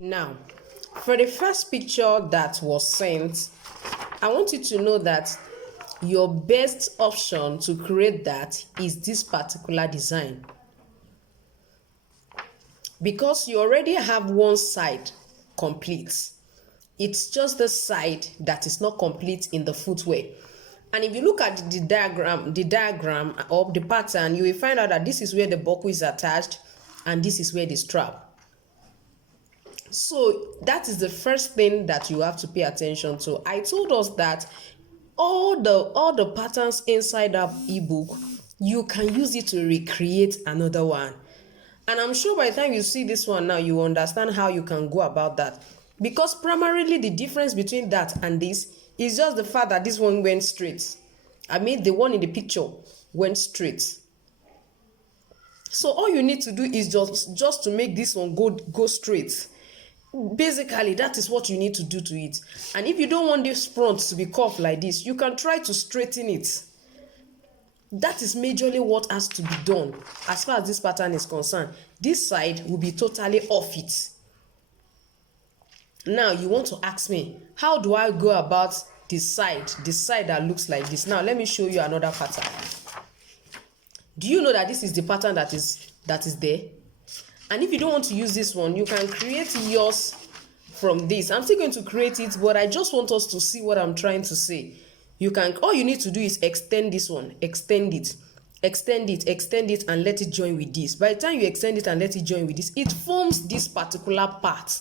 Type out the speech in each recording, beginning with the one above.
Now, for the first picture that was sent, I want you to know that your best option to create that is this particular design, because you already have one side complete. It's just the side that is not complete in the footwear. And if you look at the diagram or the pattern, you will find out that this is where the buckle is attached and this is where the strap. So that is the first thing that you have to pay attention to. I told us that all the patterns inside that ebook, you can use it to recreate another one. And I'm sure by the time you see this one now, you understand how you can go about that. Because primarily the difference between that and this is just the fact that this one went straight. I mean, the one in the picture went straight. So all you need to do is just to make this one go straight. Basically, that is what you need to do to it. And if you don't want this front to be curved like this, you can try to straighten it. That is majorly what has to be done as far as this pattern is concerned. This side will be totally off it. Now you want to ask me, how do I go about this side that looks like this? Now let me show you another pattern. Do you know that this is the pattern that is there? And if you don't want to use this one, you can create yours from this. I'm still going to create it, but I just want us to see what I'm trying to say. All you need to do is extend this one, extend it, and let it join with this. By the time you extend it and let it join with this, it forms this particular part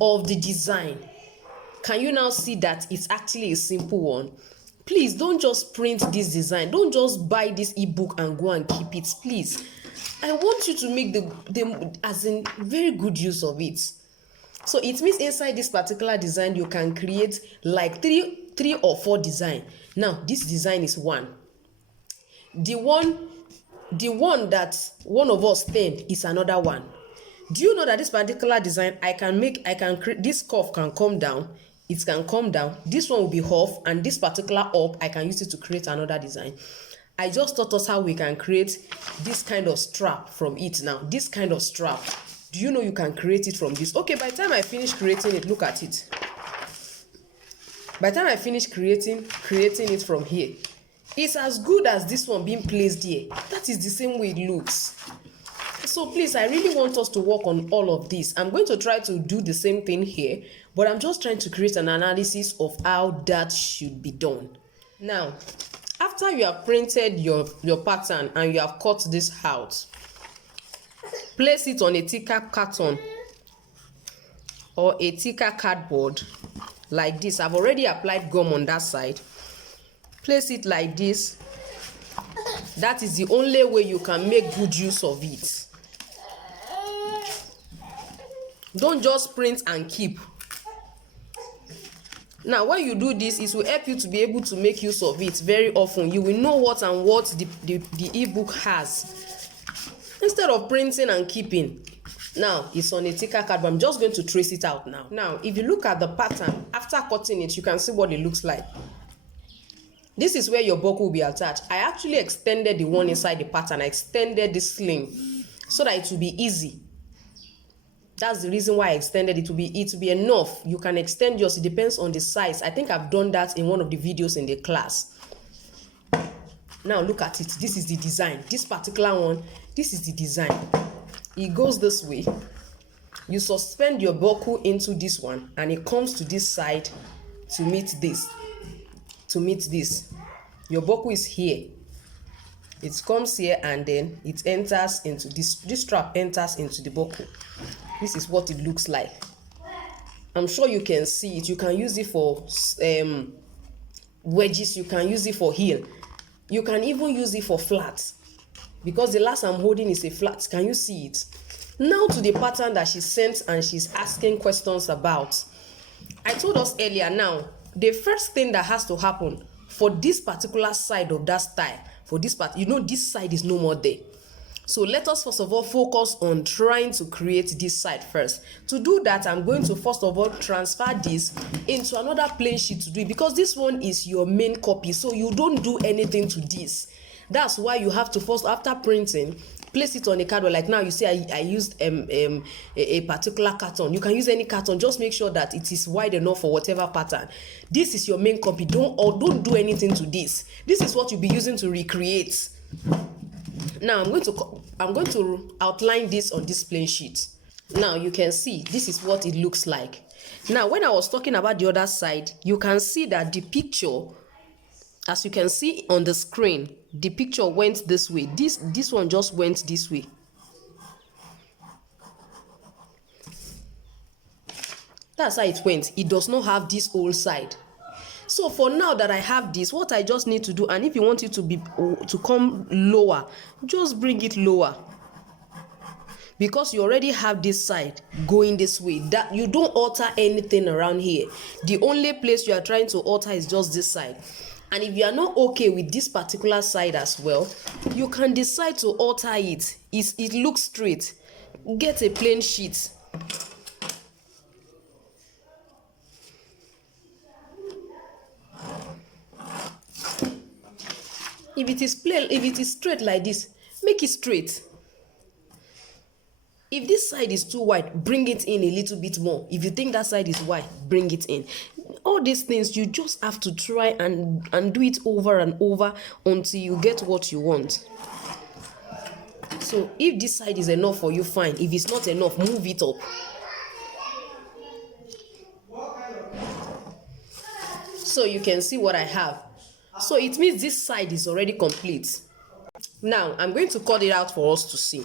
of the design. Can you now see that it's actually a simple one? Please don't just print this design. Don't just buy this ebook and go and keep it, please. I want you to make the as in very good use of it. So it means inside this particular design, you can create like three or four design. Now this design is one. The one that one of us sent is another one. Do you know that this particular design, I can create this curve can come down, it can come down, this one will be off, and this particular up, I can use it to create another design. I just taught us how we can create this kind of strap from it now. This kind of strap. Do you know you can create it from this? Okay, by the time I finish creating it, look at it. By the time I finish creating it from here, it's as good as this one being placed here. That is the same way it looks. So please, I really want us to work on all of this. I'm going to try to do the same thing here, but I'm just trying to create an analysis of how that should be done. Now, after you have printed your pattern and you have cut this out, place it on a thicker carton or a thicker cardboard like this. I've already applied gum on that side. Place it like this. That is the only way you can make good use of it. Don't just print and keep. Now when you do this, it will help you to be able to make use of it very often. You will know what the ebook has, instead of printing and keeping. Now it's on a thicker card, but I'm just going to trace it out now. Now if you look at the pattern after cutting it, you can see what it looks like. This is where your buckle will be attached. I actually extended the one inside the pattern. I extended the sling so that it will be easy. That's the reason why I extended it. To be enough. You can extend yours. It depends on the size. I think I've done that in one of the videos in the class. Now look at it. This is the design. This particular one, this is the design. It goes this way. You suspend your buckle into this one and it comes to this side to meet this. Your buckle is here. It comes here and then it enters into this strap enters into the buckle. This is what it looks like. I'm sure you can see it. You can use it for wedges. You can use it for heel. You can even use it for flats, because the last I'm holding is a flat. Can you see it? Now to the pattern that she sent and she's asking questions about. I told us earlier, now the first thing that has to happen for this particular side of that style, for this part, this side is no more there. So let us first of all focus on trying to create this side first. To do that, I'm going to first of all transfer this into another plain sheet to do it, because this one is your main copy, so you don't do anything to this. That's why you have to first, after printing, place it on a cardboard. Like now you see I used a particular carton. You can use any carton. Just make sure that it is wide enough for whatever pattern. This is your main copy. Don't do anything to this. This is what you'll be using to recreate. Now I'm going to outline this on this plain sheet. Now you can see this is what it looks like. Now when I was talking about the other side, you can see that the picture, as you can see on the screen, the picture went this way. This one just went this way. That's how it went. It does not have this whole side. So for now that I have this, what I just need to do, and if you want it to come lower, just bring it lower. Because you already have this side going this way, that you don't alter anything around here. The only place you are trying to alter is just this side. And if you are not okay with this particular side as well, you can decide to alter it. It looks straight. Get a plain sheet. If it is plain, if it is straight like this, make it straight. If this side is too wide, bring it in a little bit more. If you think that side is wide, bring it in. All these things, you just have to try and do it over and over until you get what you want. So if this side is enough for you, fine. If it's not enough, move it up. So you can see what I have. So it means this side is already complete. Now I'm going to cut it out for us to see.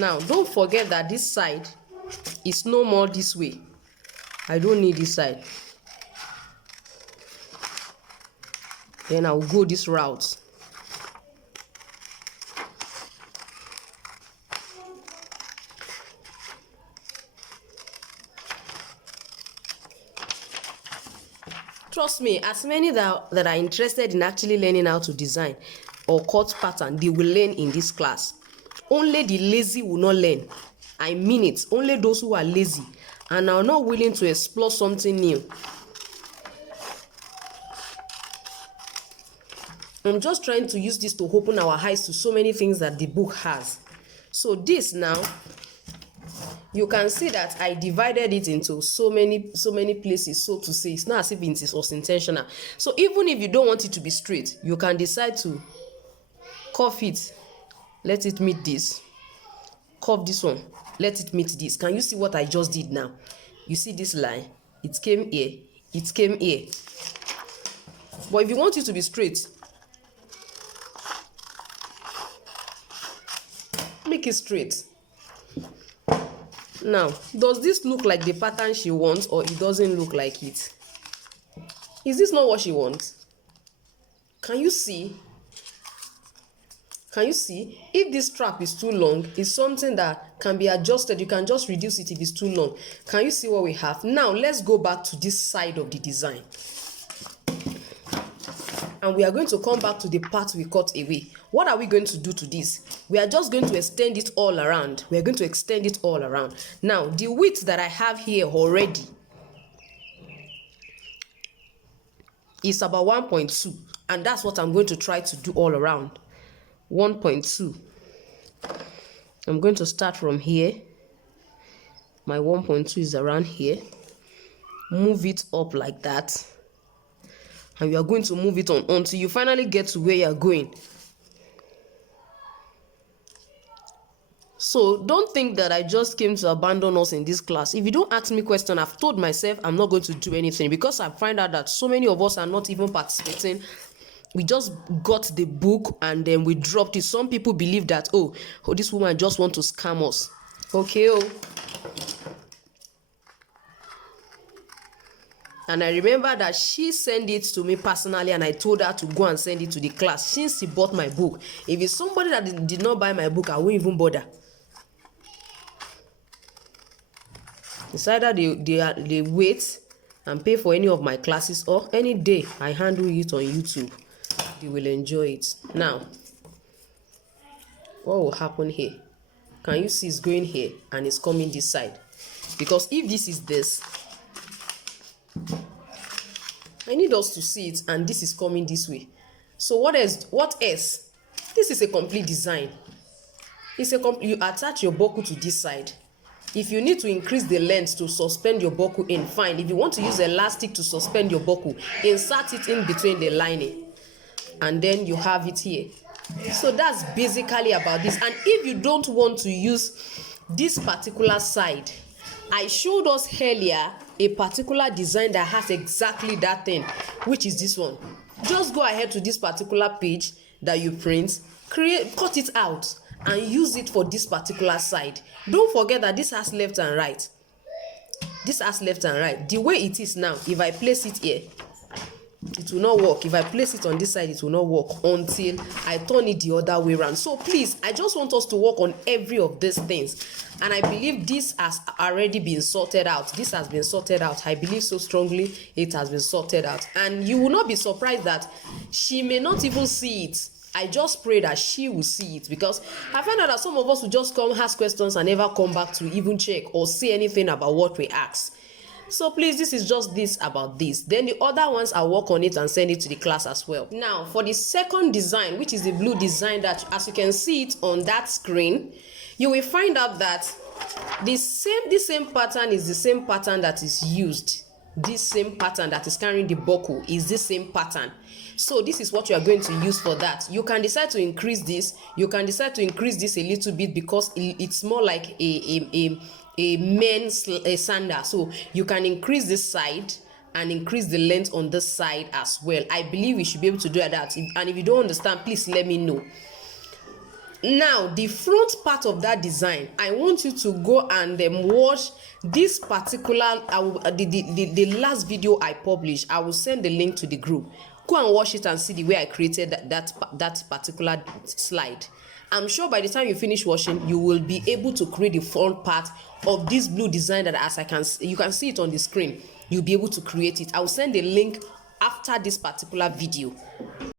Now don't forget that this side is no more this way. I don't need this side. Then I'll go this route. Trust me, as many that are interested in actually learning how to design or cut pattern, they will learn in this class. Only the lazy will not learn. I mean it. Only those who are lazy and are not willing to explore something new. I'm just trying to use this to open our eyes to so many things that the book has. So this now, you can see that I divided it into so many places, so to say. It's not as if it was intentional. So even if you don't want it to be straight, you can decide to curve it. Let it meet this. Curve this one. Let it meet this. Can you see what I just did now? You see this line? It came here. It came here. But if you want it to be straight, make it straight. Now, does this look like the pattern she wants, or it doesn't look like it? Is this not what she wants? Can you see? Can you see? If this strap is too long, it's something that can be adjusted. You can just reduce it if it's too long. Can you see what we have? Now, let's go back to this side of the design. And we are going to come back to the part we cut away. What are we going to do to this? We are just going to extend it all around. We are going to extend it all around. Now, the width that I have here already is about 1.2. And that's what I'm going to try to do all around. 1.2. I'm going to start from here. My 1.2 is around here. Move it up like that. And you are going to move it on until you finally get to where you are going. So don't think that I just came to abandon us in this class. If you don't ask me questions, I've told myself I'm not going to do anything, because I find out that so many of us are not even participating. We just got the book and then we dropped it. Some people believe that, oh, this woman just want to scam us. Okay, oh. And I remember that she sent it to me personally, and I told her to go and send it to the class since she bought my book. If it's somebody that did not buy my book, I won't even bother. It's either they wait and pay for any of my classes, or any day I handle it on YouTube. They will enjoy it. Now, what will happen here? Can you see it's going here and it's coming this side? Because if this is this, I need us to see it, and this is coming this way. So what else? This is a complete design. You attach your buckle to this side. If you need to increase the length to suspend your buckle in, fine. If you want to use elastic to suspend your buckle, insert it in between the lining, and then you have it here. So that's basically about this. And if you don't want to use this particular side, I showed us earlier a particular design that has exactly that thing, which is this one. Just go ahead to this particular page that you print, cut it out, and use it for this particular side. Don't forget that this has left and right. This has left and right. The way it is now, if I place it here, it will not work. If I place it on this side, it will not work until I turn it the other way around. So please, I just want us to work on every of these things, and I believe this has already been sorted out. This has been sorted out. I believe so strongly it has been sorted out, and you will not be surprised that she may not even see it. I just pray that she will see it, because I find out that some of us will just come ask questions and never come back to even check or say anything about what we ask. So please, this is just this about this. Then the other ones, I'll work on it and send it to the class as well. Now for the second design, which is the blue design, that as you can see it on that screen, you will find out that this same pattern is the same pattern that is used. This same pattern that is carrying the buckle is the same pattern. So this is what you are going to use for that. You can decide to increase this. You can decide to increase this a little bit, because it's more like a men's sandal. So you can increase this side and increase the length on this side as well. I believe we should be able to do that. And if you don't understand, please let me know. Now the front part of that design, I want you to go and watch this particular the last video I published. I will send the link to the group. Go and watch it and see the way I created that particular slide. I'm sure by the time you finish watching, you will be able to create the front part of this blue design that, you can see it on the screen. You'll be able to create it. I will send the link after this particular video.